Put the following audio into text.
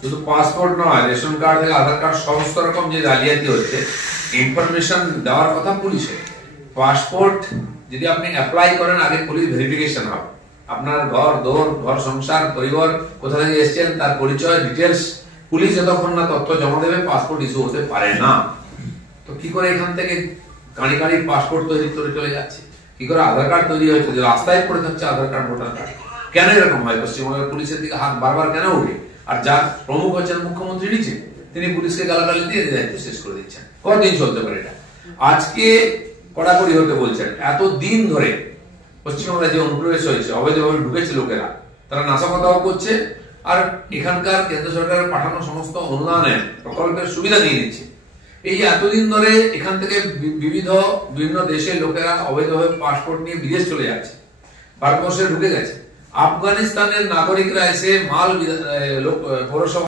শুধু পাসপোর্ট নয়, ration card থেকে আধার কার্ড সমস্ত রকম যে জালিয়াতি হচ্ছে, ইনফরমেশন দেওয়ার কথা পুলিশে। পাসপোর্ট যদি আপনি অ্যাপ্লাই করেন, আগে পুলিশ ভেরিফিকেশন হবে, আপনার ঘর সংসার পরিবার কোথা থেকে এসেছেন তার পরিচয় ডিটেলস পুলিশ যতক্ষণ না তথ্য জমা দেবে পাসপোর্ট ইস্যু হতে পারে না। তো কি করে এখান থেকে কাঁড়ি কাঁড়ি পাসপোর্ট তৈরি করে চলে যাচ্ছে, কি করে আধার কার্ড তৈরি হয়েছে, যে রাস্তায় পড়ে থাকছে আধার কার্ড ভোটার কার্ড। কেন এরকম হয়? পশ্চিমবঙ্গের পুলিশের দিকে হাত বারবার কেন ওঠে? আর যার প্রমুখ হচ্ছেন মুখ্যমন্ত্রী নিচে, তিনি পুলিশকে গালাগালি দিয়ে দায়িত্ব শেষ করে দিচ্ছেন। কতদিন চলতে পারে এটা? আজকে কড়াকড়ি হতে বলছেন। এতদিন ধরে পশ্চিমবঙ্গে যে অনুপ্রবেশ হয়েছে, অবৈধভাবে ঢুকেছে লোকেরা, তারা নাশকতাও করছে, আর এখানকার কেন্দ্র সরকারের পাঠানো সমস্ত উন্নয়নের প্রকল্পের সুবিধা নিয়ে নিচ্ছে। এই এতদিন ধরে এখান থেকে বিভিন্ন দেশের লোকেরা অবৈধভাবে পাসপোর্ট নিয়ে বিদেশ চলে যাচ্ছে, ভারতবর্ষে ঢুকে গেছে। আফগানিস্তানের নাগরিকরা এসে পৌরসভা